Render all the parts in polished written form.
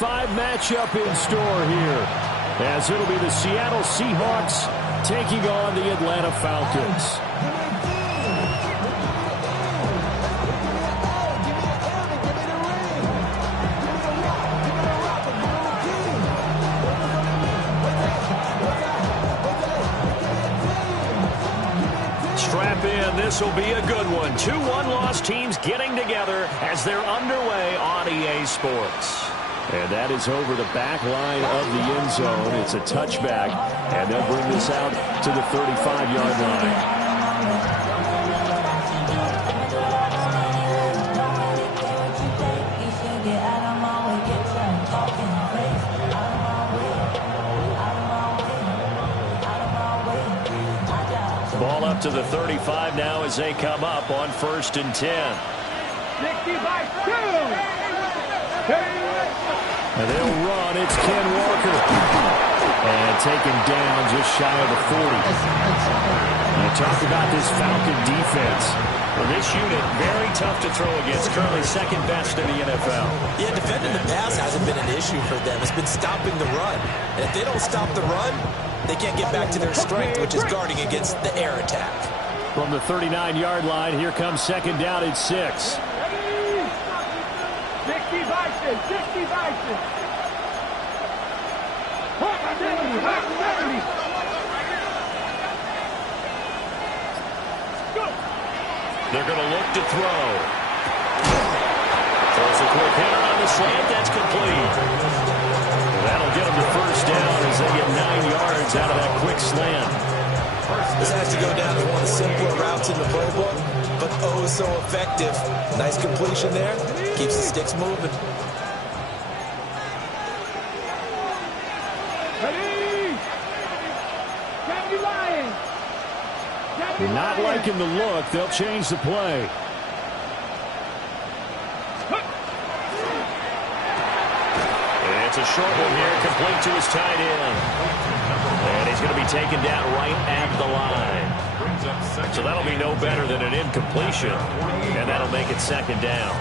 5 matchup in store here, as it'll be the Seattle Seahawks taking on the Atlanta Falcons. Strap in, this will be a good one. 2 one-loss teams getting together as they're underway on EA Sports. And that is over the back line of the end zone. It's a touchback, and they'll bring this out to the 35-yard line. Ball up to the 35 now as they come up on 1st and 10. 60-by-2. And they'll run. It's Ken Walker. And taken down just shy of the 40. And talk about this Falcon defense. Well, this unit, very tough to throw against. Currently second best in the NFL. Yeah, defending the pass hasn't been an issue for them. It's been stopping the run. And if they don't stop the run, they can't get back to their strength, which is guarding against the air attack. From the 39-yard line, here comes 2nd down at 6. 60-by-6. 60-by-6. 70. They're going to look to throw. Throws a quick hitter on the slant. That's complete. That'll get them to 1st down as they get 9 yards out of that quick slant. This has to go down as one of the simpler routes in the playbook, but oh so effective. Nice completion there. Keeps the sticks moving. Ready? Captain Lions. Not liking the look. They'll change the play. It's a short one here, complete to his tight end. And he's going to be taken down right at the line. So that'll be no better than an incompletion. And that'll make it 2nd down.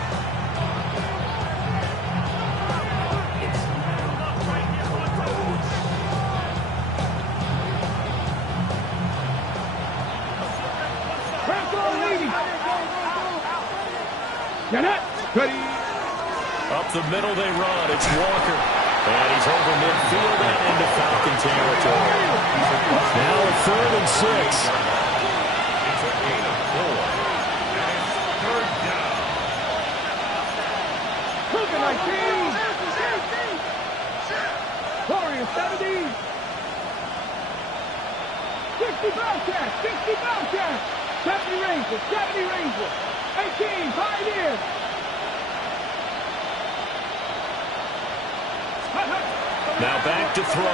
Up the middle they run. It's Walker. And he's over midfield and into Falcon territory. Now a 3rd and 6. Warriors 70. 60 Bobcats. 60 Bobcats. 70 Rangers. 70 Rangers. 18 Pioneers. Now back to throw.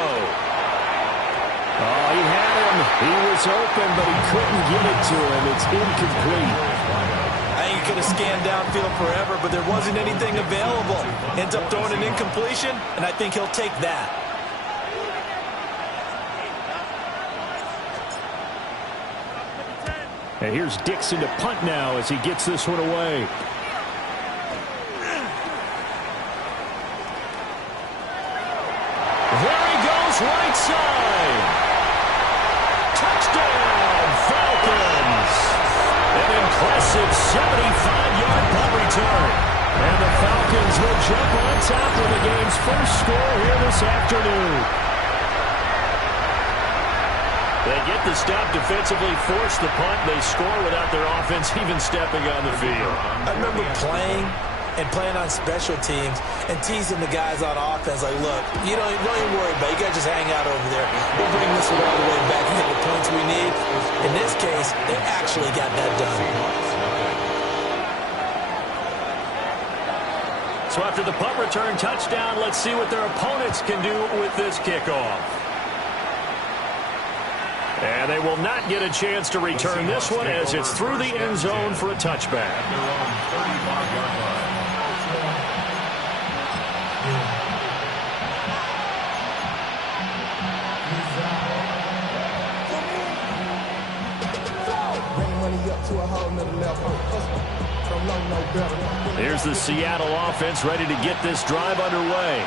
Oh, he had him. He was open, but he couldn't get it to him. It's incomplete. I think he could have scanned downfield forever, but there wasn't anything available. Ends up throwing an incompletion, and I think he'll take that. And here's Dixon to punt now as he gets this one away. Right side. Touchdown, Falcons. An impressive 75-yard punt return. And the Falcons will jump on top of the game's first score here this afternoon. They get the stop defensively, force the punt. They score without their offense even stepping on the field. I remember playing on special teams and teasing the guys on offense like, look, don't even worry about it. You guys just hang out over there. We'll bring this one all the way back and get the points we need. In this case, they actually got that done. So after the punt return touchdown, let's see what their opponents can do with this kickoff. And they will not get a chance to return this one as it's through the end zone for a touchback. Here's the Seattle offense ready to get this drive underway.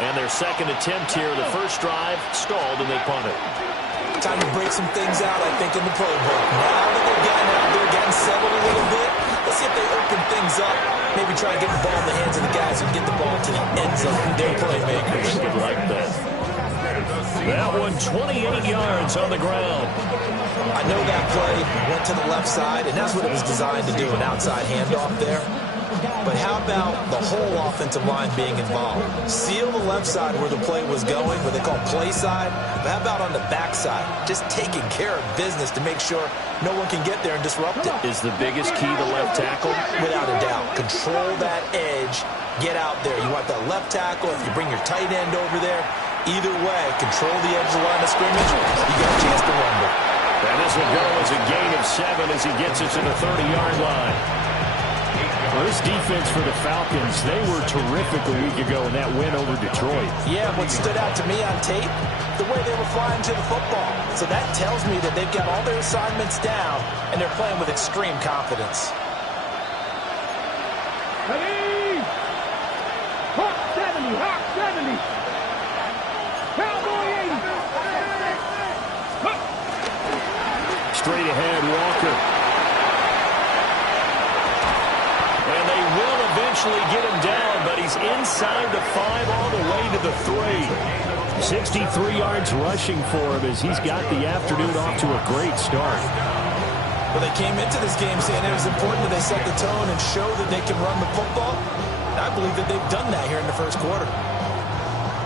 And their second attempt here, the first drive, stalled and they punt it. Time to break some things out, I think, in the playbook. Now that they're getting out there, getting settled a little bit, let's see if they open things up. Maybe try and get the ball in the hands of the guys who get the ball to the end zone. They're playmakers. Good like that. That one, 28 yards on the ground. I know that play went to the left side, and that's what it was designed to do, an outside handoff there. But how about the whole offensive line being involved? Seal the left side where the play was going, what they call play side. But how about on the back side? Just taking care of business to make sure no one can get there and disrupt it. Is the biggest key the left tackle? Without a doubt. Control that edge. Get out there. You want that left tackle. If you bring your tight end over there, either way, control the edge of the line of scrimmage. You got a chance to rumble. And this will go as a gain of 7 as he gets it to the 30-yard line. Well, this defense for the Falcons, they were terrific a week ago in that win over Detroit. Yeah, what stood out to me on tape, the way they were flying to the football. So that tells me that they've got all their assignments down, and they're playing with extreme confidence. Ready? Hawk 70, Hawk 70. Cowboy 80. Straight ahead, Walker. And they will eventually get him down, but he's inside the 5 all the way to the 3. 63 yards rushing for him as he's got the afternoon off to a great start. Well, they came into this game saying it was important that they set the tone and show that they can run the football. I believe that they've done that here in the first quarter.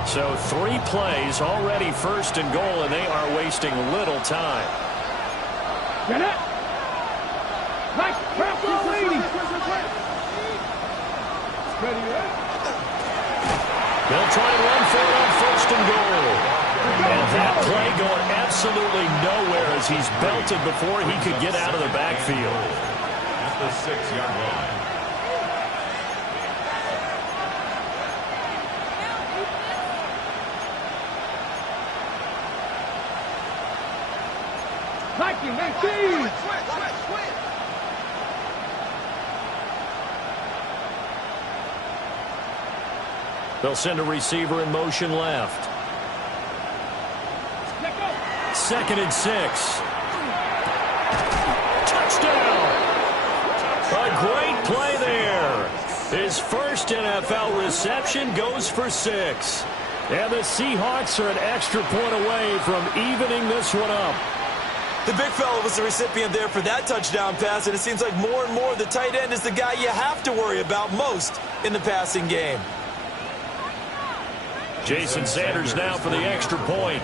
So 3 plays already first and goal, and they are wasting little time. Get it. Like Cowboy 80. They'll try and run for it on first and goal. And that play going absolutely nowhere as he's belted before he could get out of the backfield. At the 6-yard line. Viking 18. They'll send a receiver in motion left. 2nd and 6. Touchdown! A great play there. His first NFL reception goes for 6. And the Seahawks are an extra point away from evening this one up. The big fella was the recipient there for that touchdown pass, and it seems like more and more the tight end is the guy you have to worry about most in the passing game. Jason Sanders now for the extra point.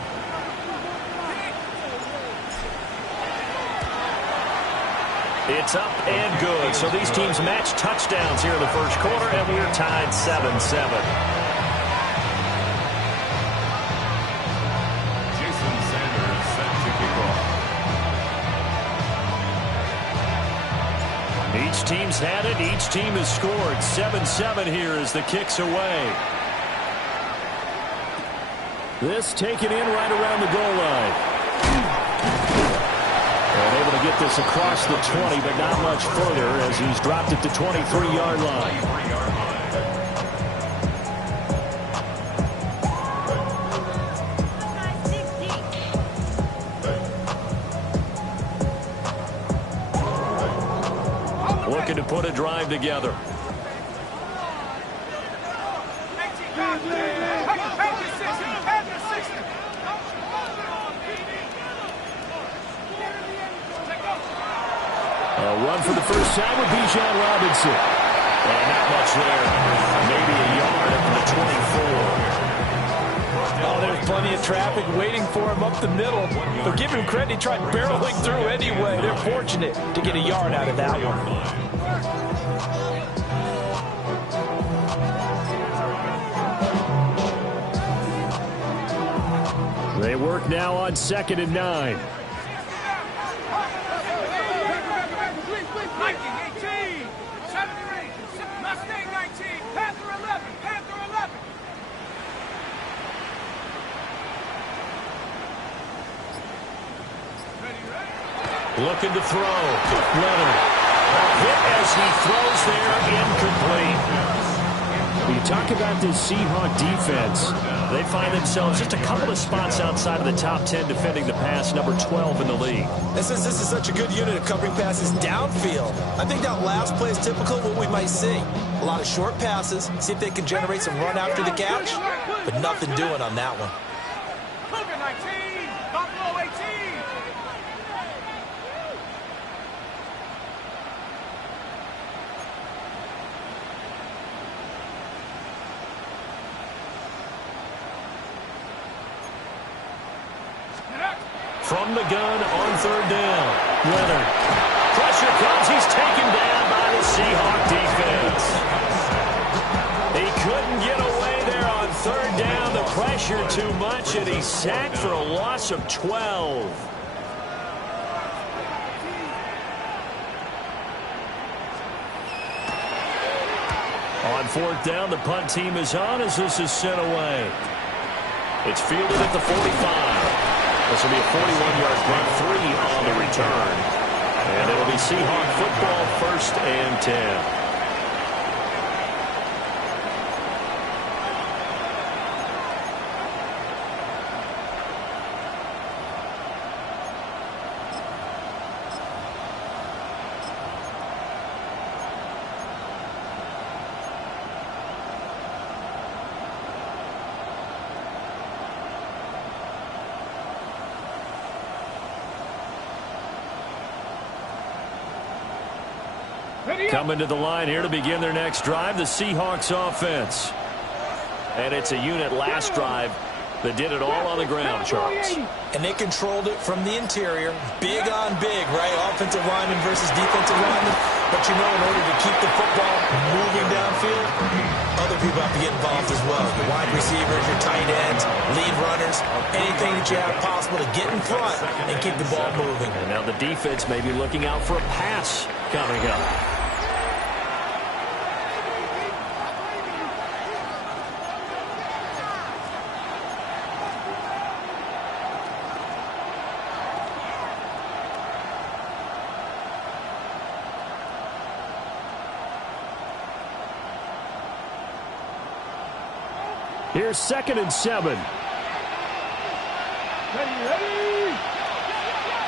It's up and good. So these teams match touchdowns here in the first quarter, and we're tied 7-7. Jason Sanders set to kick off. Each team's had it. Each team has scored. 7-7 here as the kick's away. This taken in right around the goal line. And able to get this across the 20, but not much further as he's dropped it to 23-yard line. Looking to put a drive together. A run for the first time with Bijan Robinson. And not much there. Maybe a yard up to the 24. Oh, there's plenty of traffic waiting for him up the middle. But give him credit, he tried barreling through anyway. They're fortunate to get a yard out of that one. They work now on 2nd and 9. Viking 18. 70 Rangers. Mustang 19. Panther 11. Panther 11. Looking to throw. Leonard. A hit as he throws there, incomplete. He talk about this Seahawks defense. They find themselves just a couple of spots outside of the top 10 defending the pass, number 12 in the league. And since this is such a good unit of covering passes downfield, I think that last play is typical of what we might see. A lot of short passes, see if they can generate some run after the catch, but nothing doing on that one. Cougar 19, Buffalo 18. From the gun on third down. Leonard. Pressure comes. He's taken down by the Seahawks defense. He couldn't get away there on third down. The pressure too much, and he's sacked for a loss of 12. On fourth down, the punt team is on as this is sent away. It's fielded at the 45. This will be a 41-yard punt, 3 on the return. And it'll be Seahawks football, 1st and 10. Coming to the line here to begin their next drive, the Seahawks offense. And it's a unit last drive that did it all on the ground, Charles. And they controlled it from the interior. Big on big, right? Offensive lineman versus defensive lineman. But you know, in order to keep the football moving downfield, other people have to get involved as well. Your wide receivers, your tight ends, lead runners, anything that you have possible to get in front and keep the ball moving. And now the defense may be looking out for a pass coming up. Here's 2nd and 7. Ready, ready.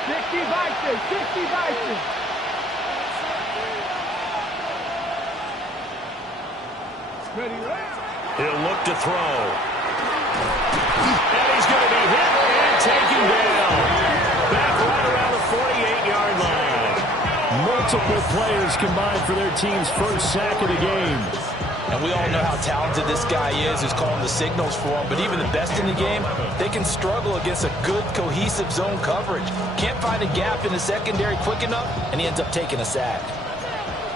60 Vikings, 60 Vikings. Ready, ready. He'll look to throw. And he's going to be hit and taken down. Back right around the 48-yard line. Multiple players combined for their team's first sack of the game. And we all know how talented this guy is who's calling the signals for him. But even the best in the game, they can struggle against a good, cohesive zone coverage. Can't find a gap in the secondary quick enough, and he ends up taking a sack.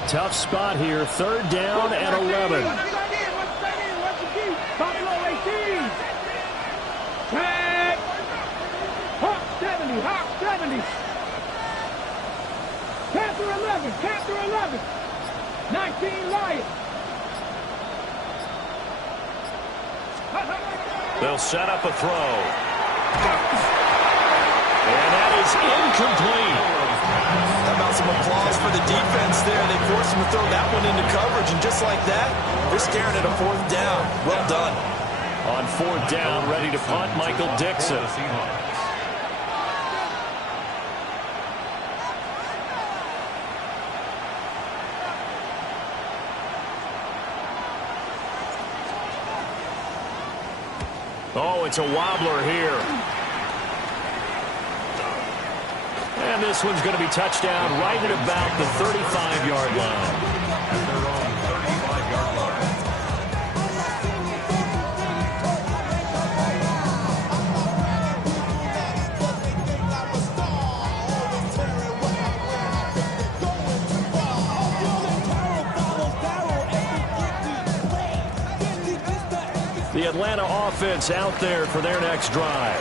Tough spot here. 3rd down and 11. Buffalo 18. Tag. Hawk 70, Hawk 70. Panther 11, Panther 11. 19 Lions. They'll set up a throw. And that is incomplete. How about some applause for the defense there? They forced him to throw that one into coverage, and just like that, they're staring at a 4th down. Well done. On 4th down, ready to punt, Michael Dixon. Oh, it's a wobbler here. And this one's going to be touchdown right at about the 35-yard line. The Atlanta offense out there for their next drive.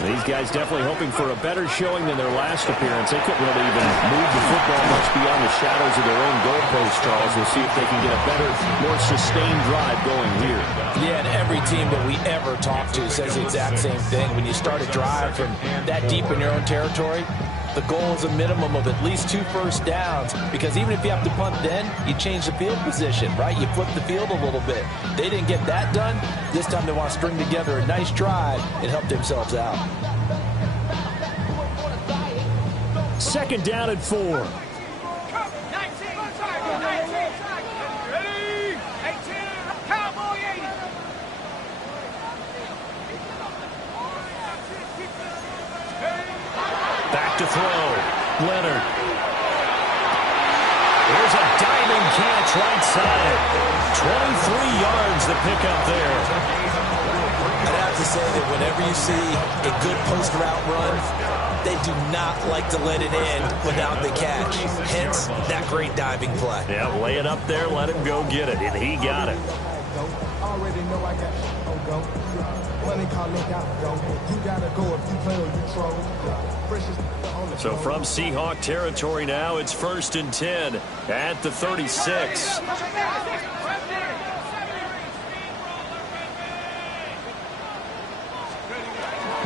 These guys definitely hoping for a better showing than their last appearance. They couldn't really even move the football much beyond the shadows of their own goalpost, Charles. We'll see if they can get a better, more sustained drive going here. Yeah, and every team that we ever talk to says the exact same thing. When you start a drive from that deep in your own territory, The goal is a minimum of at least 2 first downs, because even if you have to punt then, you change the field position, right? You flip the field a little bit. They didn't get that done. This time they want to string together a nice drive and help themselves out. 2nd down and 4. Back to throw. Leonard. There's a diving catch right side. 23 yards to pick up there. I'd have to say that whenever you see a good post route run, they do not like to let it end without the catch. Hence, that great diving play. Yeah, lay it up there, let him go get it, and he got it. Already know I got go. Money call it out, go. You gotta go if you play or you troll. So from Seahawk territory now, it's 1st and 10 at the 36.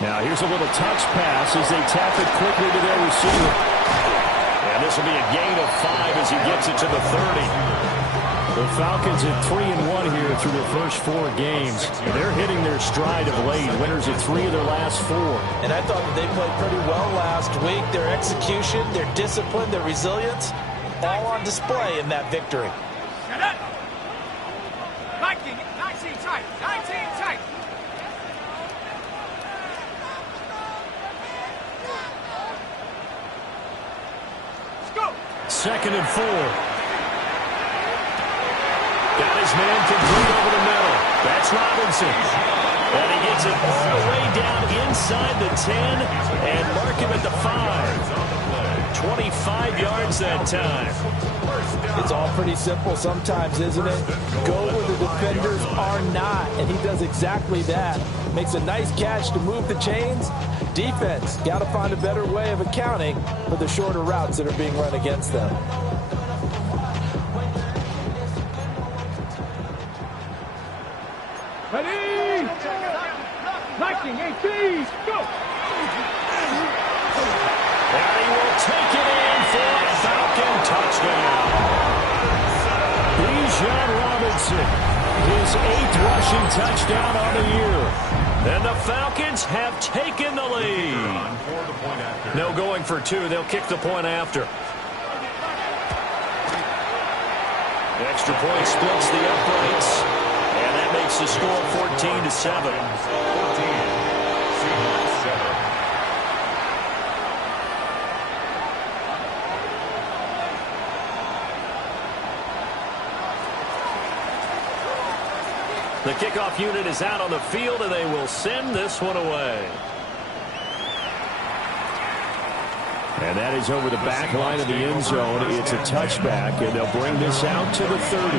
Now here's a little touch pass as they tap it quickly to their receiver. And this will be a gain of 5 as he gets it to the 30. The Falcons at 3-1 here through their first 4 games. They're hitting their stride of late. Winners of 3 of their last 4. And I thought that they played pretty well last week. Their execution, their discipline, their resilience, all on display in that victory. Shut up! 19 tight. 19 tight. Let's go. 2nd and 4. Got his man complete over the middle. That's Robinson. And he gets it all the way down inside the 10 and mark him at the 5. 25 yards that time. It's all pretty simple sometimes, isn't it? Go where the defenders are not, and he does exactly that. Makes a nice catch to move the chains. Defense, got to find a better way of accounting for the shorter routes that are being run against them. Ready? 19, 18, go! And he will take it in for a Falcon touchdown. Bijan Robinson, his 8th rushing touchdown on the year. And the Falcons have taken the lead. No going for 2. They'll kick the point after. The extra point splits the uprights. And that makes the score 14-7. The kickoff unit is out on the field, and they will send this one away. And that is over the back line of the end zone. It's a touchback, and they'll bring this out to the 30.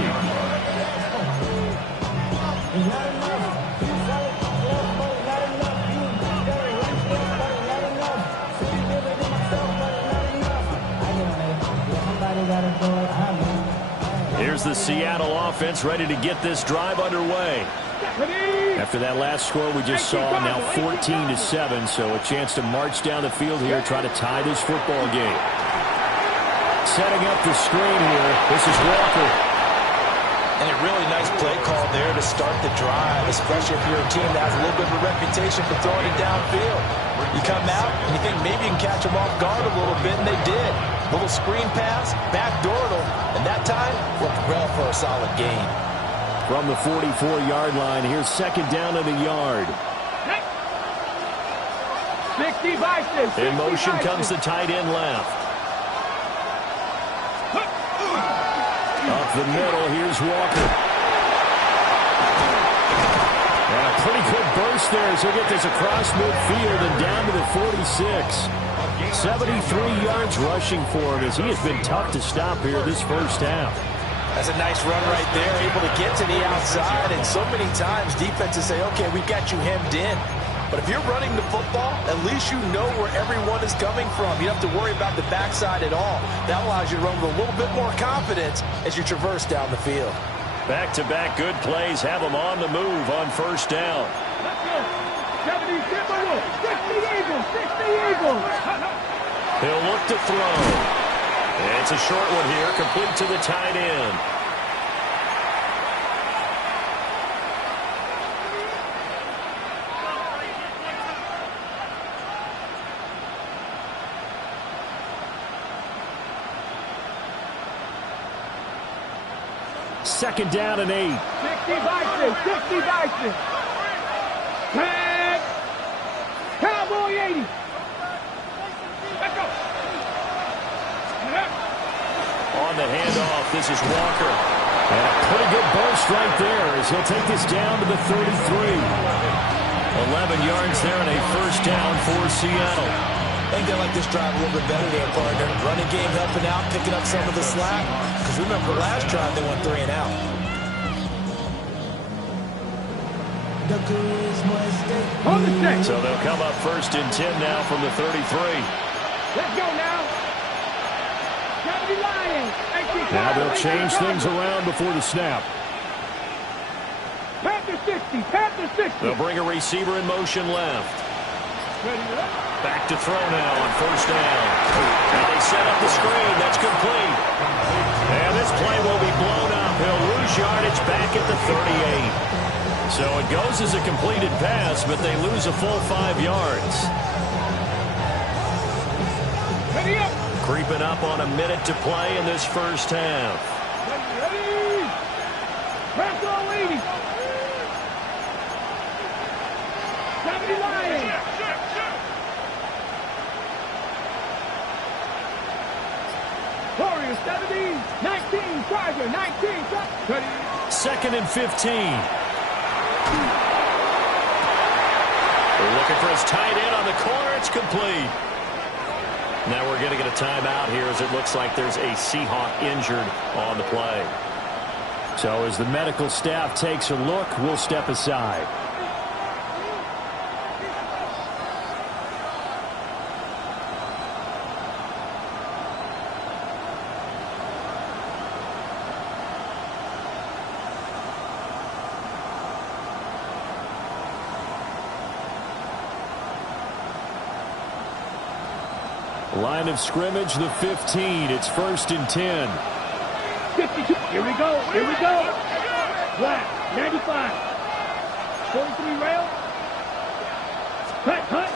Here's the Seattle offense ready to get this drive underway. After that last score we just saw, now 14-7, so a chance to march down the field here, try to tie this football game. Setting up the screen here, this is Walker. And a really nice play call there to start the drive, especially if you're a team that has a little bit of a reputation for throwing it downfield. You come out and you think maybe you can catch them off guard a little bit, and they did. Little screen pass, backdoored them, and that time worked well for a solid gain. From the 44-yard line, here's 2nd down of the yard. 60 vices. In motion comes the tight end left. Up the middle, here's Walker. And a pretty good burst there as he'll get this across midfield and down to the 46. 73 yards rushing for him as he has been tough to stop here this first half. That's a nice run right there, able to get to the outside, and so many times defenses say, okay, we've got you hemmed in. But if you're running the football, at least you know where everyone is coming from. You don't have to worry about the backside at all. That allows you to run with a little bit more confidence as you traverse down the field. Back-to-back good plays have them on the move on first down. 70 Timberwolves, 60 Eagles, 60 Eagles. He'll look to throw. And it's a short one here, complete to the tight end. Second down and 8. 60 Bison, 60 Bison. Tag. Cowboy 80. Let's go. On the handoff, this is Walker. And a pretty good burst right there as he'll take this down to the 33. 11 yards there and a first down for Seattle. I think they like this drive a little bit better there, partner. Running game helping out, picking up some of the slack. Because remember, the last drive they went 3 and out. On the stick. So they'll come up first and 10 now from the 33. Let's go now. Lions. Now they'll change things around before the snap. Panther 60, Panther 60. They'll bring a receiver in motion left. Back to throw now on first down. Now they set up the screen. That's complete. And this play will be blown up. He'll lose yardage back at the 38. So it goes as a completed pass, but they lose a full 5 yards. Ready up. Creeping up on a minute to play in this first half. Ready. Press all 80. 70 Lions. Warriors 70. 19 Charger. 19 Charger. Second and 15. They're looking for his tight end on the corner. It's complete. Now we're going to get a timeout here as it looks like there's a Seahawk injured on the play. So as the medical staff takes a look, we'll step aside. Line of scrimmage, the 15. It's first and 10. 52. Here we go. Here we go. Flat. 95. 43 rail. Cut.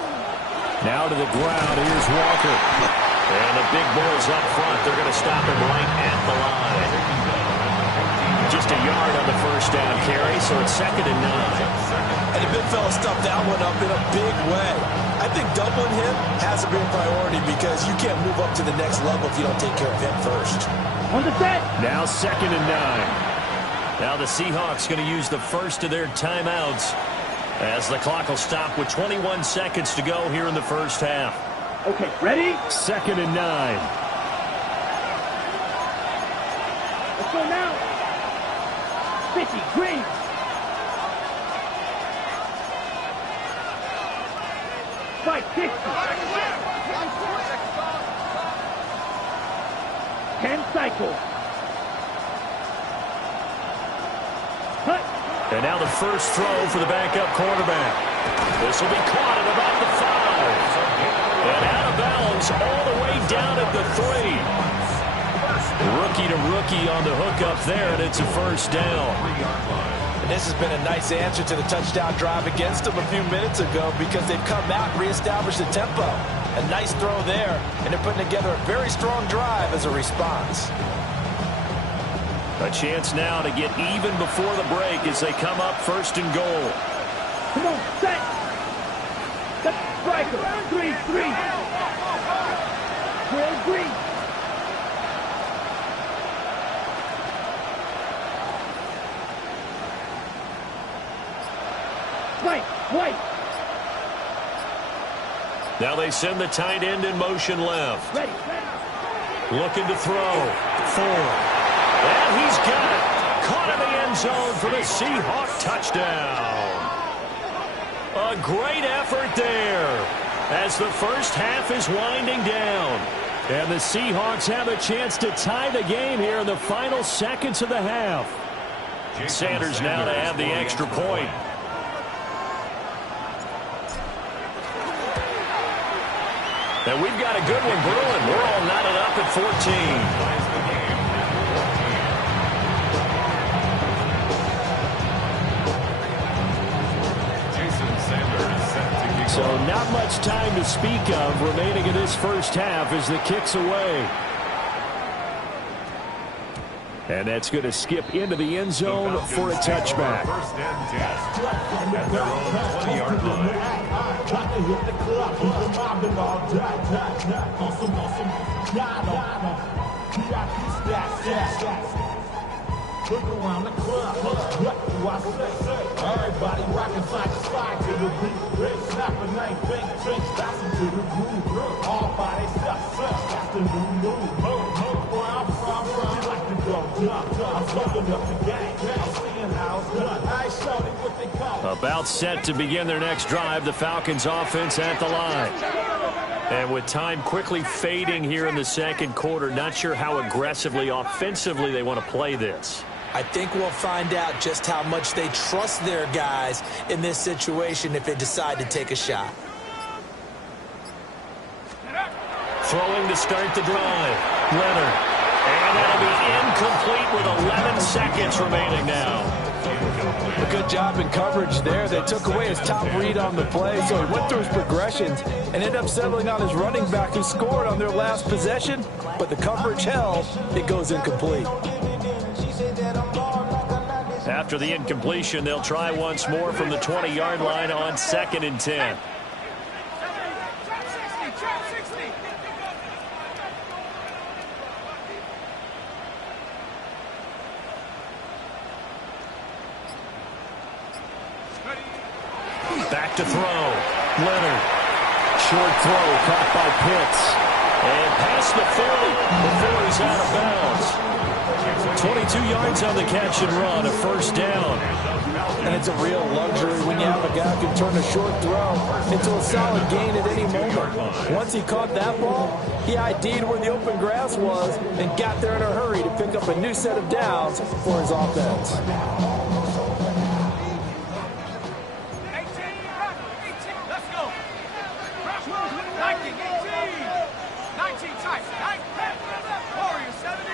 Now to the ground. Here's Walker. And the big boys up front. They're going to stop him right at the line. Just a yard on the first down carry, so it's second and 9. And the big fella stuffed that one up in a big way. I think doubling him has to be a priority because you can't move up to the next level if you don't take care of him first. On the set. Now second and 9. Now the Seahawks going to use the first of their timeouts as the clock will stop with 21 seconds to go here in the first half. Okay, ready? Second and 9. Let's go now. 50, green. Fight 60. 10 cycles. Cut. And now the first throw for the backup quarterback. This will be caught at about the 5. And out of bounds all the way down at the 3. Rookie to rookie on the hookup there, and it's a first down. And this has been a nice answer to the touchdown drive against them a few minutes ago because they've come out and reestablished the tempo. A nice throw there, and they're putting together a very strong drive as a response. A chance now to get even before the break as they come up first and goal. Come on, set. Set striker. 3-3. Drill green. White. Now they send the tight end in motion left. Ready. Looking to throw. 4. And he's got it. Caught in the end zone for the Seahawk touchdown. A great effort there as the first half is winding down. And the Seahawks have a chance to tie the game here in the final seconds of the half. Sanders now to add the extra point. And we've got a good one brewing. We're all knotted up at 14. So not much time to speak of remaining in this first half as the kick's away. And that's going to skip into the end zone for a touchback. First and 10 at their own 20-yard line. Look around the club, what do I say? Everybody rocking side to side to the beat. Red snapping, ain't big drinks, bouncing to the groove. All by themselves, that's the new move. Where I'm from, you like to go jump. I'm fucking up the game, I'm seeing how it's done. I ain't showing what they call. About set to begin their next drive, the Falcons offense at the line. And with time quickly fading here in the second quarter, not sure how aggressively, offensively they want to play this. I think we'll find out just how much they trust their guys in this situation if they decide to take a shot. Throwing to start the drive. Leonard. And that'll be incomplete with 11 seconds remaining now. A good job in coverage there. They took away his top read on the play, so he went through his progressions and ended up settling on his running back who scored on their last possession, but the coverage held. It goes incomplete. After the incompletion, they'll try once more from the 20-yard line on 2nd and 10. Back to throw. Leonard. Short throw caught by Pitts. And past the 40 before he's out of bounds. 22 yards on the catch and run, a first down. And it's a real luxury when you have a guy who can turn a short throw into a solid gain at any moment. Once he caught that ball, he ID'd where the open grass was and got there in a hurry to pick up a new set of downs for his offense. 18, let's go. 19, 19 tight, 9, Warriors 70.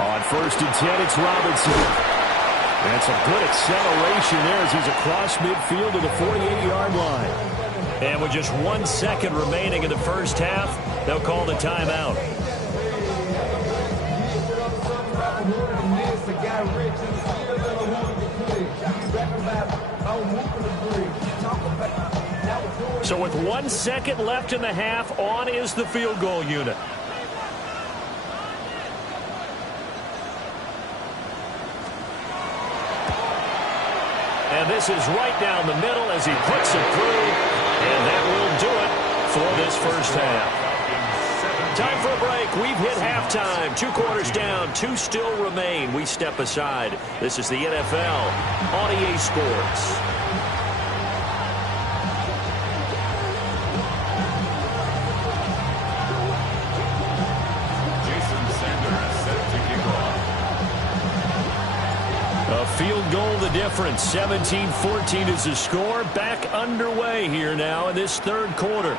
On 1st and 10, it's Robinson. And some good acceleration there as he's across midfield to the 48-yard line. And with just 1 second remaining in the first half, they'll call the timeout. So with 1 second left in the half, on is the field goal unit. And this is right down the middle as he puts it through. And that will do it for this first half. Time for a break. We've hit halftime. 2 quarters down. 2 still remain. We step aside. This is the NFL on EA Sports. Field goal the difference. 17-14 is the score. Back underway here now in this third quarter.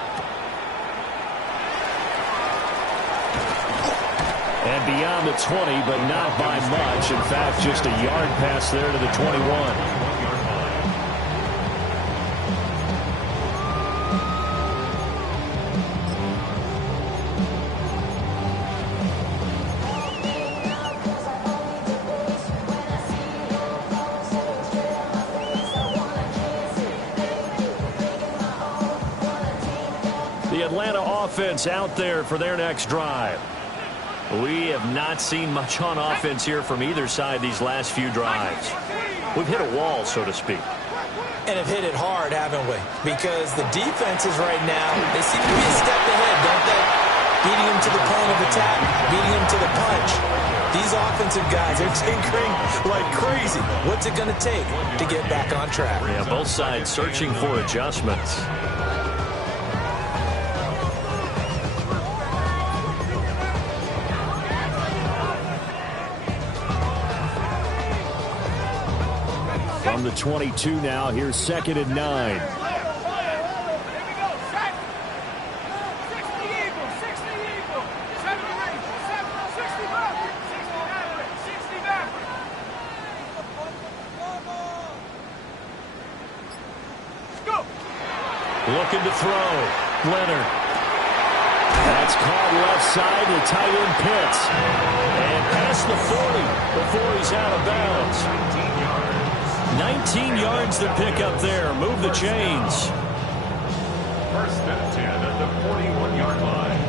And beyond the 20, but not by much. In fact, just a yard pass there to the 21. Offense out there for their next drive. We have not seen much on offense here from either side these last few drives. We've hit a wall, so to speak. And have hit it hard, haven't we? Because the defenses right now, they seem to be a step ahead, don't they? Beating them to the point of attack, beating them to the punch. These offensive guys are tinkering like crazy. What's it going to take to get back on track? Yeah, both sides searching for adjustments. the 22 now. Here's 2nd and 9. Looking to throw. Leonard. That's caught left side. The tight end Pitts. And past the 40 before he's out of bounds. 19 yards to pick up there. Move the chains. First and 10 at the 41-yard line.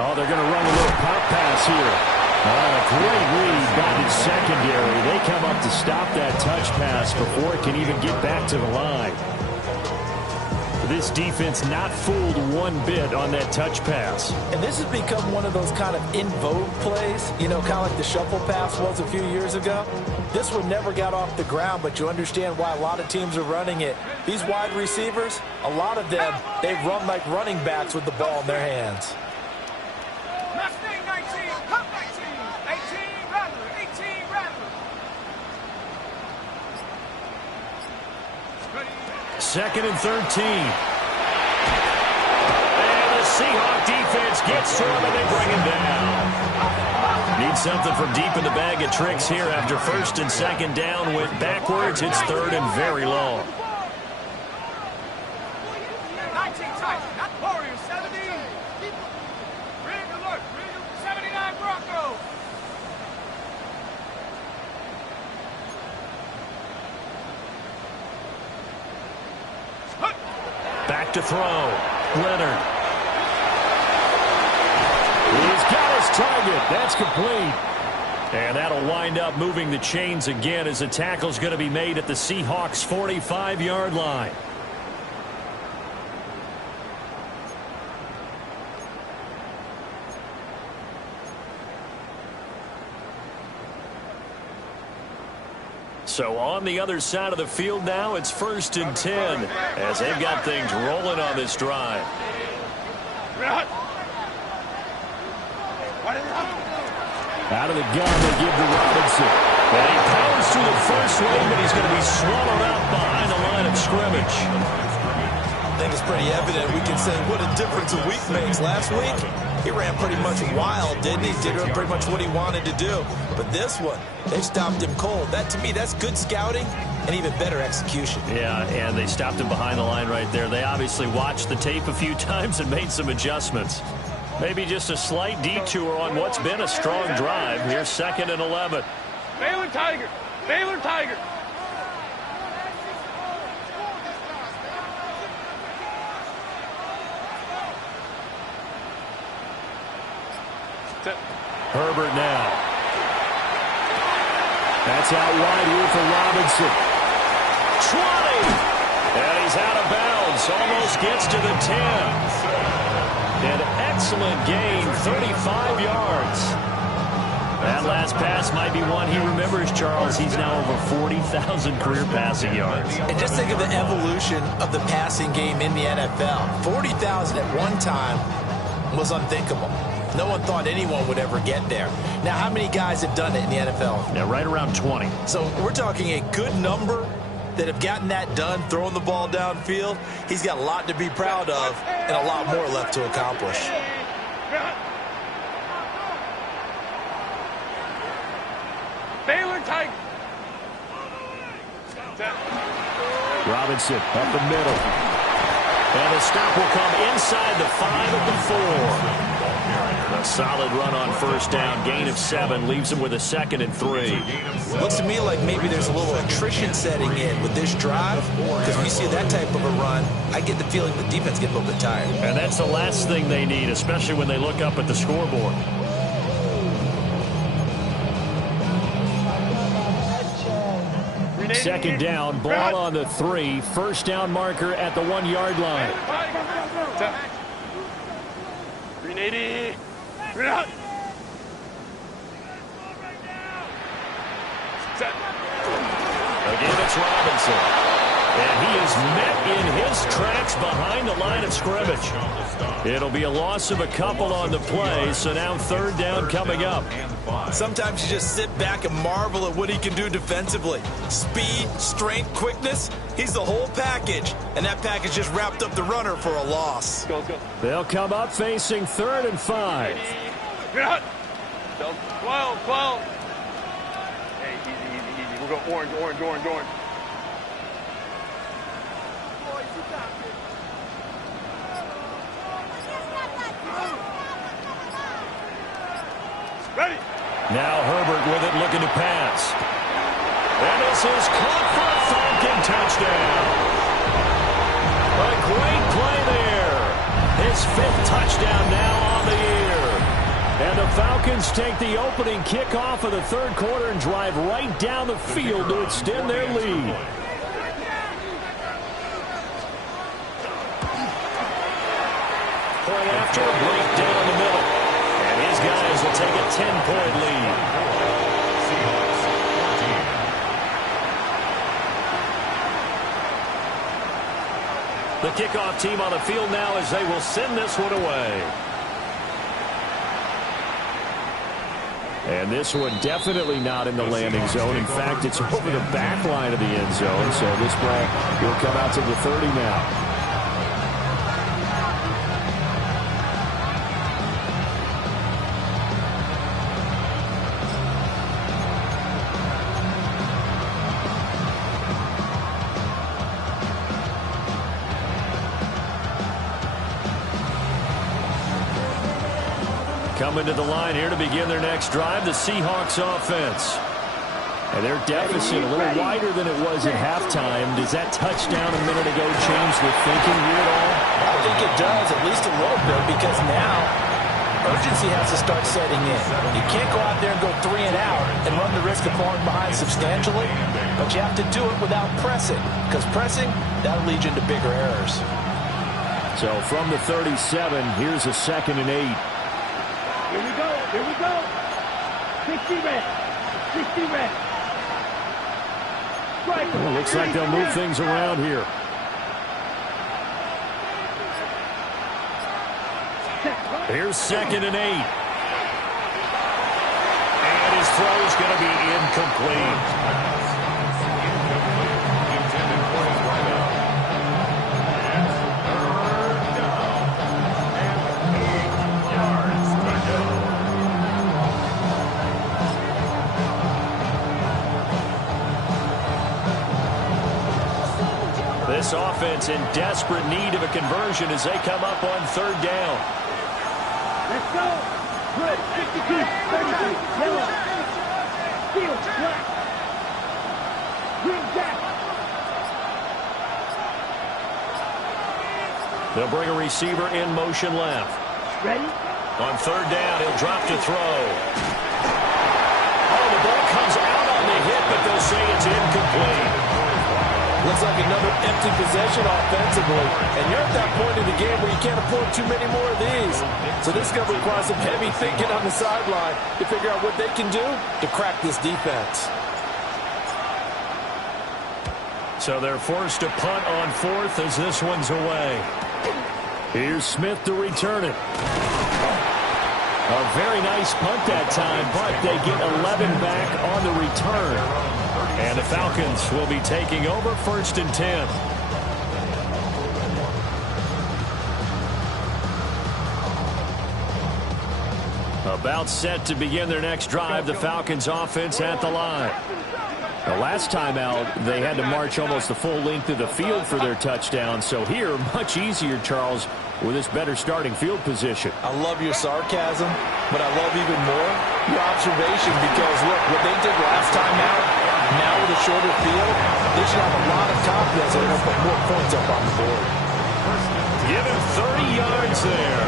Oh, they're going to run a little pop pass here. Great read by the secondary. They come up to stop that touch pass before it can even get back to the line. This defense not fooled one bit on that touch pass. And this has become one of those kind of in vogue plays, you know, kind of like the shuffle pass was a few years ago. This one never got off the ground, but you understand why a lot of teams are running it. These wide receivers, a lot of them, they run like running backs with the ball in their hands. Mustang 19, Cup 19, 18 Rattler, 18 Rattler. 2nd and 13. And the Seahawks defense gets to him and they bring him down. Need something from deep in the bag of tricks here after 1st and 2nd down. Went backwards. It's 3rd and very long. 19 tight, not Warriors, 17. Rig alert, 79 Broncos. Back to throw. Leonard. He's got his target. That's complete. And that'll wind up moving the chains again as the tackle's going to be made at the Seahawks 45-yard line. So on the other side of the field now, it's 1st and 10 as they've got things rolling on this drive. Out of the gun, they give to Robinson. And he powers through the first wave, but he's going to be swallowed up behind the line of scrimmage. I think it's pretty evident. We can say what a difference a week makes. Last week, he ran pretty much wild, didn't he? Did pretty much what he wanted to do. But this one, they stopped him cold. That, to me, that's good scouting and even better execution. Yeah, and they stopped him behind the line right there. They obviously watched the tape a few times and made some adjustments. Maybe just a slight detour on what's been a strong drive. Here's 2nd and 11. Baylor Tiger, Baylor Tiger. Herbert now. That's out wide here for Robinson. 20! And he's out of bounds. Almost gets to the 10. An excellent gain, 35 yards. That last pass might be one he remembers, Charles. He's now over 40,000 career passing yards. And just think of the evolution of the passing game in the NFL. 40,000 at one time was unthinkable. No one thought anyone would ever get there. Now, how many guys have done it in the NFL? Yeah, right around 20. So we're talking a good number that have gotten that done, throwing the ball downfield. He's got a lot to be proud of and a lot more left to accomplish. Baylor Tiger. Robinson up the middle. And the stop will come inside the 5 at the 4. A solid run on 1st down. Gain of 7 leaves him with a 2nd and 3. Looks to me like maybe there's a little attrition setting in with this drive, because when you see that type of a run, I get the feeling the defense gets a little bit tired. And that's the last thing they need, especially when they look up at the scoreboard. Second down, ball on the 3. 1st down marker at the 1-yard line. 380. Again, it's Robinson. And he is met in his tracks behind the line of scrimmage. It'll be a loss of a couple on the play, so now third down coming up. Sometimes you just sit back and marvel at what he can do defensively. Speed, strength, quickness, he's the whole package. And that package just wrapped up the runner for a loss. They'll come up facing 3rd and 5. 12. Hey, easy. We'll go orange. Ready. Now Herbert with it, looking to pass. And this is caught for a Falcon touchdown. A great play there. His 5th touchdown now on the year. And the Falcons take the opening kickoff of the 3rd quarter and drive right down the field to extend their lead. Point after a break down the middle. And his guys will take a 10-point lead. The kickoff team on the field now as they will send this one away. And this one definitely not in the landing zone. In fact, it's over the back line of the end zone. So this ball will come out to the 30 now. Coming to the line here to begin their next drive, the Seahawks offense. And their deficit a little wider than it was at halftime. Does that touchdown a minute ago change the thinking here at all? I think it does, at least a little bit, because now urgency has to start setting in. You can't go out there and go 3 and out and run the risk of falling behind substantially, but you have to do it without pressing, because pressing, that'll lead you into bigger errors. So from the 37, here's a 2nd and 8. Here we go. 60 red. Well, looks like they'll move things around here. Here's 2nd and 8. And his throw is going to be incomplete. This offense in desperate need of a conversion as they come up on 3rd down. Let's go. Good. 52. 33. Yellow. Steel. Black. Green jack. They'll bring a receiver in motion left. Ready? On 3rd down, he'll drop to throw. Oh, the ball comes out on the hit, but they'll say it's incomplete. Looks like another empty possession offensively. And you're at that point in the game where you can't afford too many more of these. So this is going to require some heavy thinking on the sideline to figure out what they can do to crack this defense. So they're forced to punt on 4th as this one's away. Here's Smith to return it. A very nice punt that time, but they get 11 back on the return. And the Falcons will be taking over 1st and 10. About set to begin their next drive, the Falcons offense at the line. The last time out, they had to march almost the full length of the field for their touchdown. So here, much easier, Charles, with this better starting field position. I love your sarcasm, but I love even more your observation because, look, what they did last time out, now with a shorter field, they should have a lot of confidence they're going to put more points up on the board. Give him 30 yards there.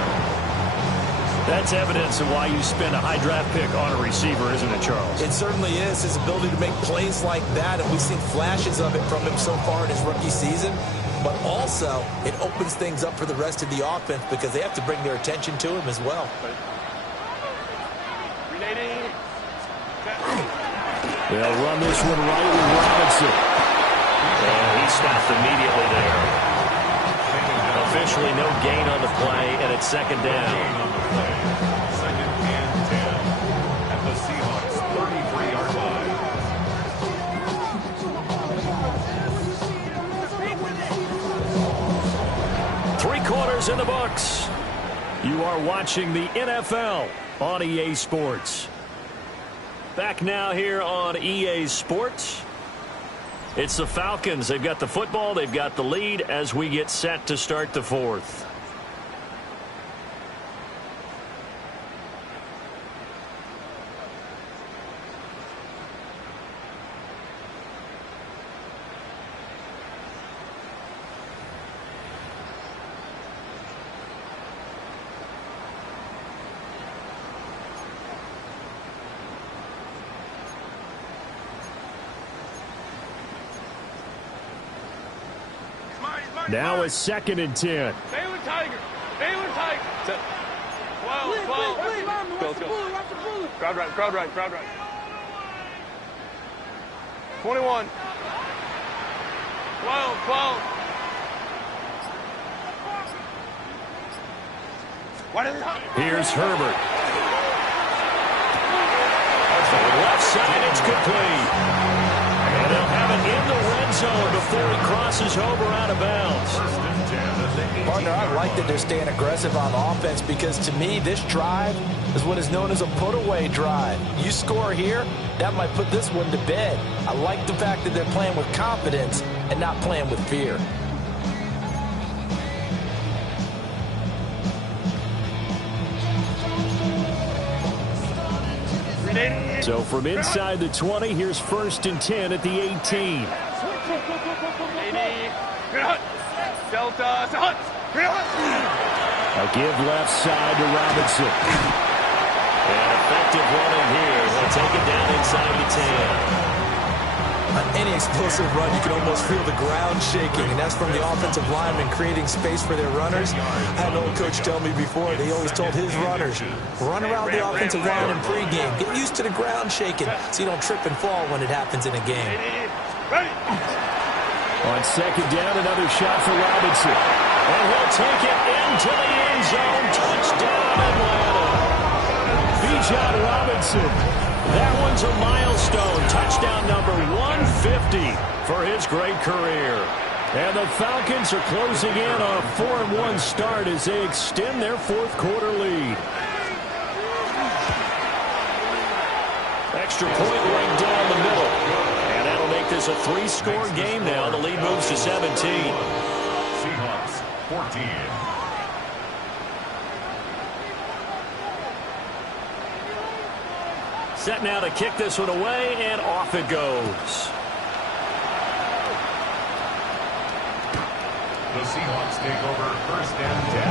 That's evidence of why you spend a high draft pick on a receiver, isn't it, Charles? It certainly is. His ability to make plays like that, and we've seen flashes of it from him so far in his rookie season. But also, it opens things up for the rest of the offense because they have to bring their attention to him as well. They'll run this one right with Robinson. And he stopped immediately there. Officially no gain on the play, and it's second down. Second and 10 at the Seahawks 33-yard line. 3 quarters in the books. You are watching the NFL on EA Sports. Back now here on EA Sports. It's the Falcons. They've got the football. They've got the lead as we get set to start the fourth. Now it's second and 10. Baylor Tiger. Baylor Tiger. 12. Let's go. Crowd right. 21. 12. Here's Herbert. Left side, it's complete. And they'll have it in the red zone before he crosses over out of bounds. Partner, I like that they're staying aggressive on offense because to me, this drive is what is known as a put-away drive. You score here, that might put this one to bed. I like the fact that they're playing with confidence and not playing with fear. So from inside the 20, here's first and 10 at the 18. Delta. A give left side to Robinson. And effective running here. They'll take it down inside the 10. On any explosive run, you can almost feel the ground shaking, and that's from the offensive linemen creating space for their runners. I had an old coach tell me before, they always told his runners, run around the offensive line in pregame. Get used to the ground shaking so you don't trip and fall when it happens in a game. On second down, another shot for Robinson. And he'll take it into the end zone. Touchdown, Atlanta. Bijan Robinson. That one's a milestone. Touchdown number 150 for his great career. And the Falcons are closing in on a 4-1 start as they extend their fourth quarter lead. Extra point right down the middle. And that'll make this a 3-score game now. The lead moves to 17. Seahawks 14. Set now to kick this one away, and off it goes. The Seahawks take over first and 10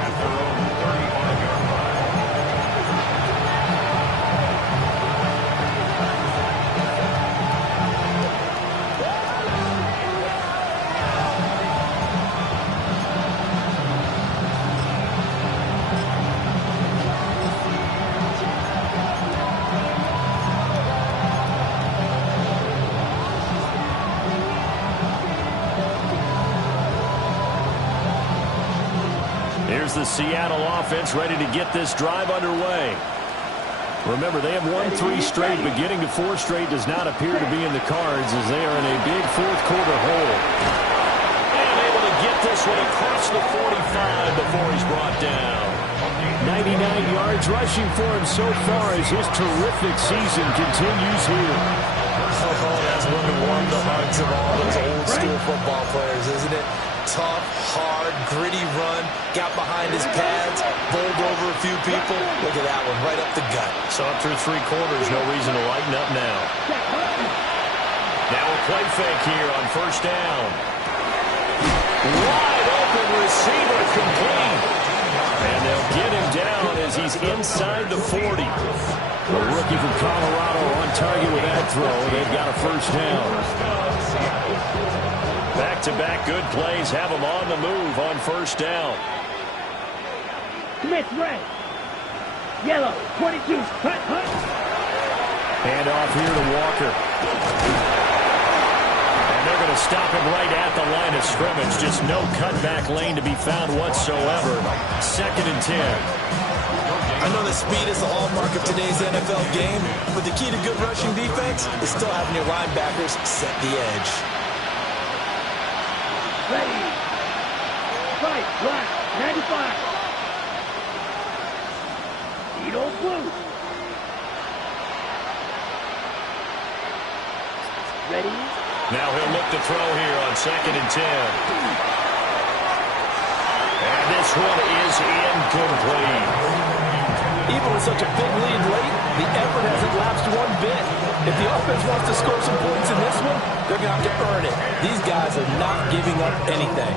at their own 35-yard line. Here's the Seattle offense ready to get this drive underway. Remember, they have won 3 straight, but getting to 4 straight does not appear to be in the cards as they are in a big fourth quarter hole. And able to get this one across the 45 before he's brought down. 99 yards rushing for him so far as his terrific season continues here. Oh, that's one to warm the hearts of all those old school football players, isn't it? Tough, hard, gritty run, got behind his pads, bowled over a few people. Look at that one, right up the gut. So up through 3 quarters, no reason to lighten up now. Now a play fake here on first down. Wide open receiver complete. And they'll get him down as he's inside the 40. The rookie from Colorado on target with that throw. They've got a first down. Back-to-back good plays have him on the move on first down. Smith red. Yellow. 22. Hut. Hand off here to Walker. And they're going to stop him right at the line of scrimmage. Just no cutback lane to be found whatsoever. 2nd and 10. I know that speed is the hallmark of today's NFL game, but the key to good rushing defense is still having your linebackers set the edge. Ready. Right, black, 95. Edo blue. Ready. Now he'll look to throw here on 2nd and 10. And this one is incomplete. Even with such a big lead late, the effort hasn't lapsed one bit. If the offense wants to score some points in this one, they're going to have to earn it. These guys are not giving up anything.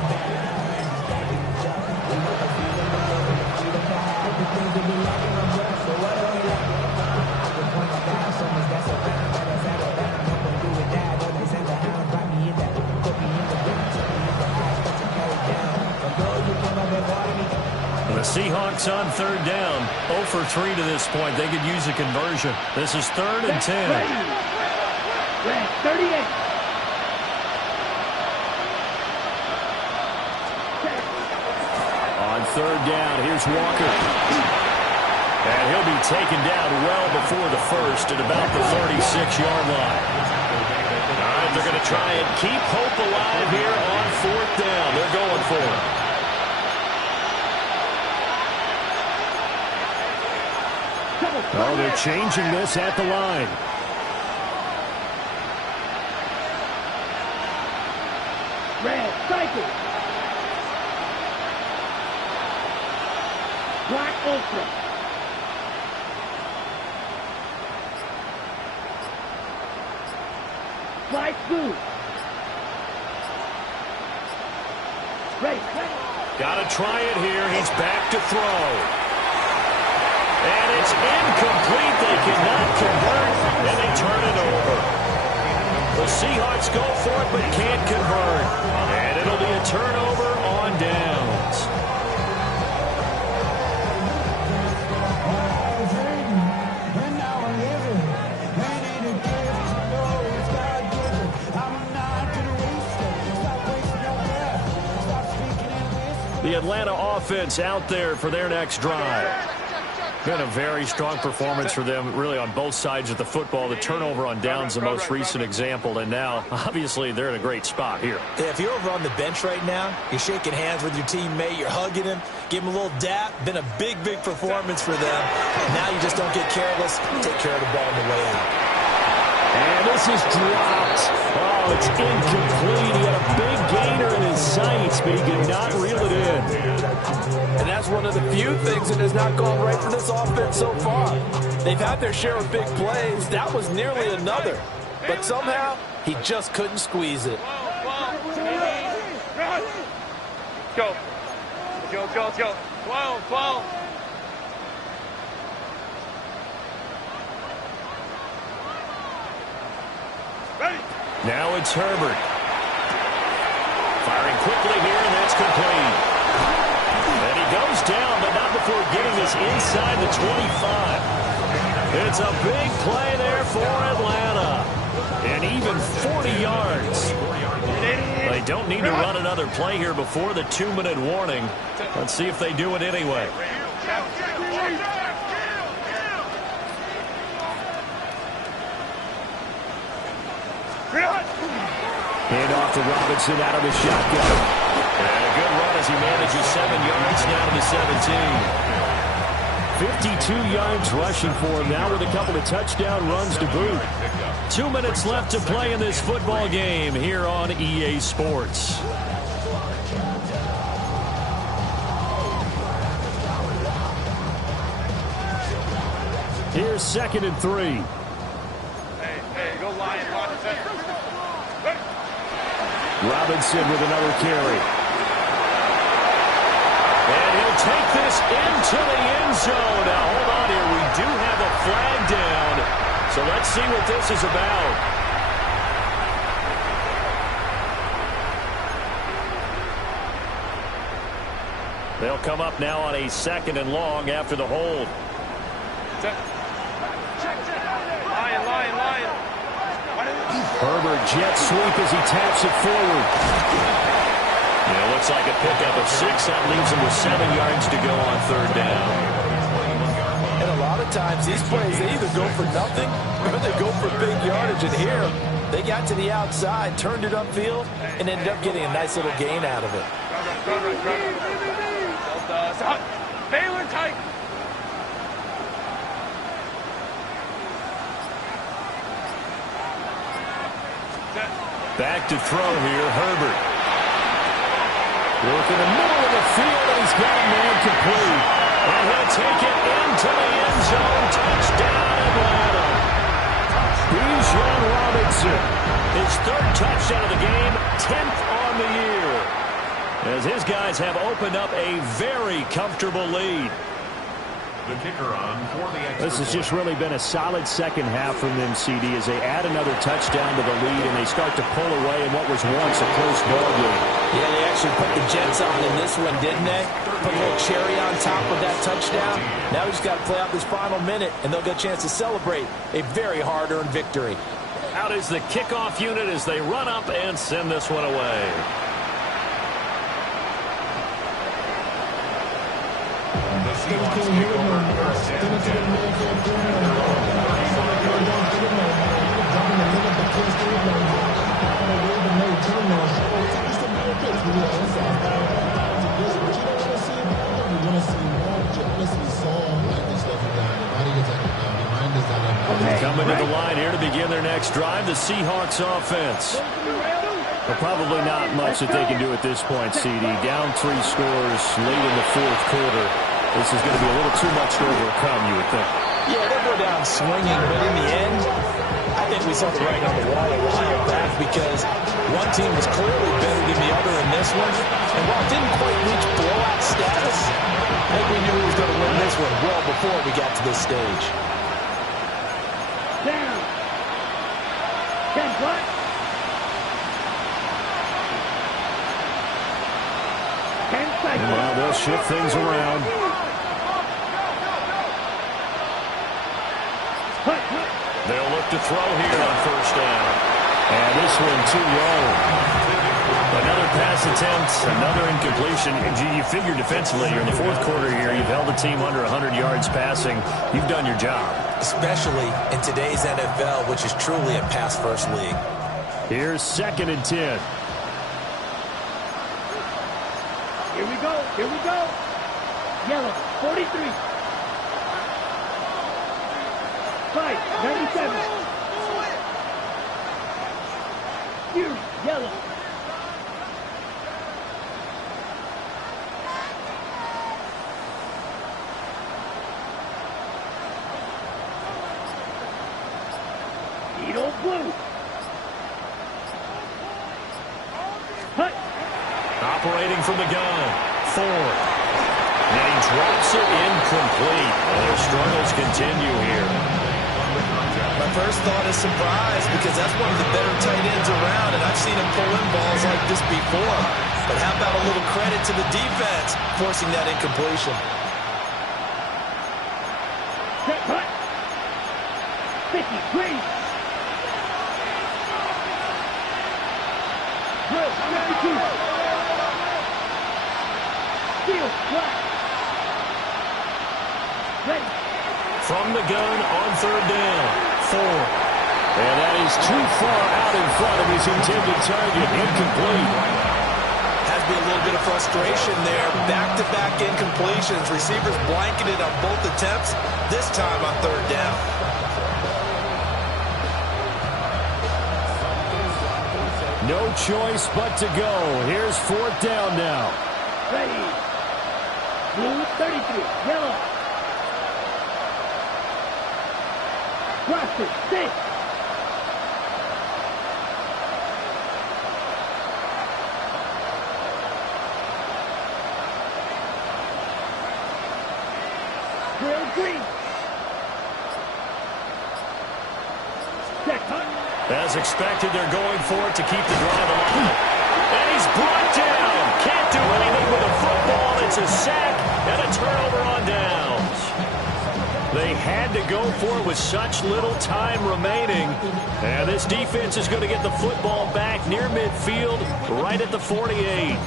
The Seahawks on 3rd down. 0 for 3 to this point. They could use a conversion. This is 3rd and 10. Red, 38. On 3rd down, here's Walker. And he'll be taken down well before the first at about the 36-yard line. All right, they're going to try and keep hope alive here on 4th down. They're going for it. Oh, they're changing this at the line. Red, cycle. Black, ultra. Black, blue. Ready. Got to try it here. He's back to throw. And it's incomplete. They cannot convert, and they turn it over. The Seahawks go for it, but can't convert. And it'll be a turnover on downs. The Atlanta offense out there for their next drive. Been a very strong performance for them, really, on both sides of the football. The turnover on downs, the most recent example, and now, obviously, they're in a great spot here. Yeah, if you're over on the bench right now, you're shaking hands with your teammate, you're hugging him, give him a little dap. Been a big, big performance for them. Now you just don't get careless. Take care of the ball on the way out. And this is dropped. Oh, it's incomplete. He had a big gainer in his sights, but he could not reel it in. And that's one of the few things that has not gone right for this offense so far. They've had their share of big plays. That was nearly another. But somehow, he just couldn't squeeze it. Go. Go. 12. Ready. Now it's Herbert. Firing quickly here, and that's complete. And he goes down, but not before getting this inside the 25. It's a big play there for Atlanta. And even 40 yards. They don't need to run another play here before the 2-minute warning. Let's see if they do it anyway. Hand off to Robinson out of the shotgun. And a good run as he manages 7 yards now to the 17. 52 yards rushing for him now with a couple of touchdown runs to boot. 2 minutes left to play in this football game here on EA Sports. Here's 2nd and 3. Hey, go Lions, Robinson. Robinson with another carry. And he'll take this into the end zone. Now, hold on here. We do have a flag down. So let's see what this is about. They'll come up now on a 2nd and long after the hold. Lion. Herbert jet sweep as he taps it forward. Yeah, looks like a pickup of 6. That leaves him with 7 yards to go on third down. And a lot of times these plays, they either go for nothing or they go for big yardage. And here, they got to the outside, turned it upfield, and ended up getting a nice little gain out of it. Baylor tight. Back to throw here, Herbert. Work in the middle of the field, and he's got a man complete. And he'll take it into the end zone. Touchdown, Atlanta. Bijan Robinson, his 3rd touchdown of the game, 10th on the year. As his guys have opened up a very comfortable lead. The kicker on for the extra This has just really been a solid second half from them, CD, as they add another touchdown to the lead and they start to pull away in what was once a close ball game. Yeah, they actually put the Jets on in this one, didn't they? Put a little cherry on top of that touchdown. Now we just got to play out this final minute, and they'll get a chance to celebrate a very hard-earned victory. Out is the kickoff unit as they run up and send this one away. The Seahawks take over first and 10. Coming to the line here to begin their next drive, the Seahawks offense. But probably not much that they can do at this point, CD. Down 3 scores late in the 4th quarter. This is going to be a little too much to overcome, you would think. Yeah, they'll go down swinging, but in the end, I think we saw the writing on the wall a while back because one team was clearly better than the other in this one. And while it didn't quite reach blowout status, I think we knew he was going to win this one well before we got to this stage. Down. 10 plus. 10 seconds. Well, they'll shift things around. They'll look to throw here on first down. And this one too low. Another pass attempt, another incompletion. And G, you figure defensively, you're in the 4th quarter here. You've held the team under 100 yards passing. You've done your job. Especially in today's NFL, which is truly a pass-first league. Here's 2nd and 10. Here we go. Here we go. Yellow, 43. 97. Fury, yellow. Edo blue. Hut. Operating from the gun. Ford. And he drops it incomplete. And their struggles continue here. My first thought is surprise because that's one of the better tight ends around, and I've seen him pull in balls like this before. But how about a little credit to the defense forcing that incompletion? Set cut. 50, green. Drill, 72. Steel, black. Ready. From the gun on third down. Ford. And that is too far out in front of his intended target. Incomplete. Has been a little bit of frustration there. Back-to-back incompletions. Receivers blanketed on both attempts, this time on third down. No choice but to go. Here's 4th down now. Ready. Blue, 33. Yellow. Roster, 6. Drill, green. Set cut. As expected, they're going for it to keep the drive alive. And he's brought down. Can't do anything with a football. It's a sack and a turnover on downs. They had to go for it with such little time remaining. And this defense is going to get the football back near midfield, right at the 48.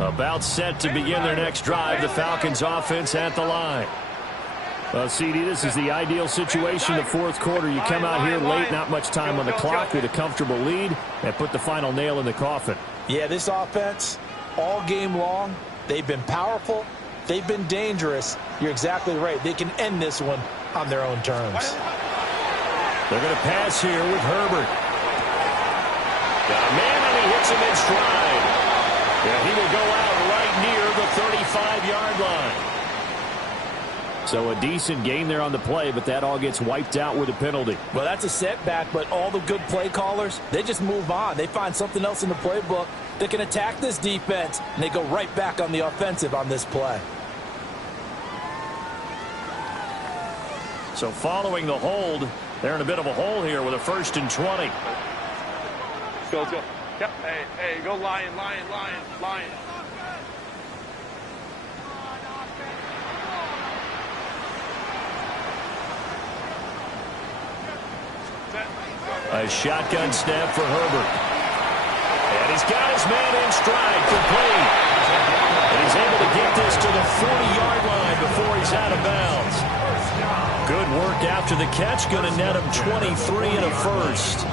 About set to begin their next drive, the Falcons offense at the line. CD, this is the ideal situation, the fourth quarter. You come out here late, not much time on the clock with a comfortable lead, and put the final nail in the coffin. Yeah, this offense, all game long, they've been powerful, they've been dangerous. You're exactly right. They can end this one on their own terms. They're going to pass here with Herbert. Got a man, and he hits him in stride. Yeah, he will go out right near the 35-yard line. So a decent gain there on the play, but that all gets wiped out with a penalty. Well, that's a setback, but all the good play callers, they just move on. They find something else in the playbook that can attack this defense, and they go right back on the offensive on this play. So following the hold, they're in a bit of a hole here with a 1st and 20. Let's go, let's go. Yep. Hey, go lion, lion, lion, lion. A shotgun snap for Herbert. And he's got his man in stride, complete. And he's able to get this to the 40-yard line before he's out of bounds. Good work after the catch, going to net him 23 and a first.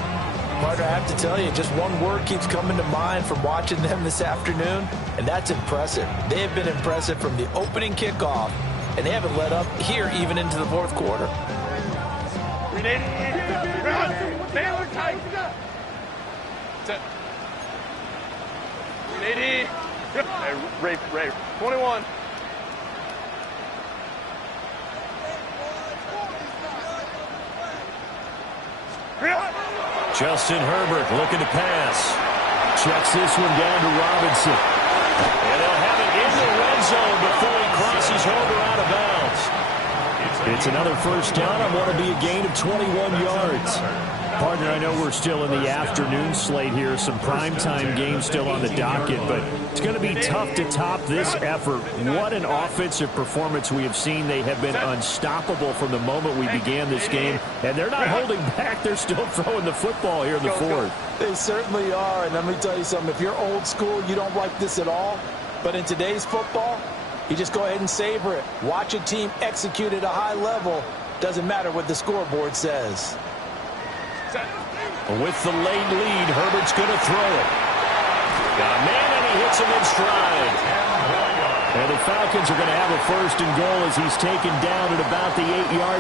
Partner, I have to tell you, just one word keeps coming to mind from watching them this afternoon, and that's impressive. They have been impressive from the opening kickoff, and they haven't let up here even into the fourth quarter. Taylor tight. Set. 80. Hey, Ray. 21. Justin Herbert looking to pass. Checks this one down to Robinson. And they'll have it in the red zone before he crosses over out of bounds. It's another first down on what will be a gain of 21 yards. Partner, I know we're still in the afternoon slate here. Some primetime games still on the docket, but it's going to be tough to top this effort. What an offensive performance we have seen. They have been unstoppable from the moment we began this game, and they're not holding back. They're still throwing the football here in the fourth. They certainly are, and let me tell you something. If you're old school, you don't like this at all, but in today's football, you just go ahead and savor it. Watch a team execute at a high level. Doesn't matter what the scoreboard says. With the late lead, Herbert's going to throw it. Got a man, and he hits him in stride. And the Falcons are going to have a 1st and goal as he's taken down at about the 8-yard line.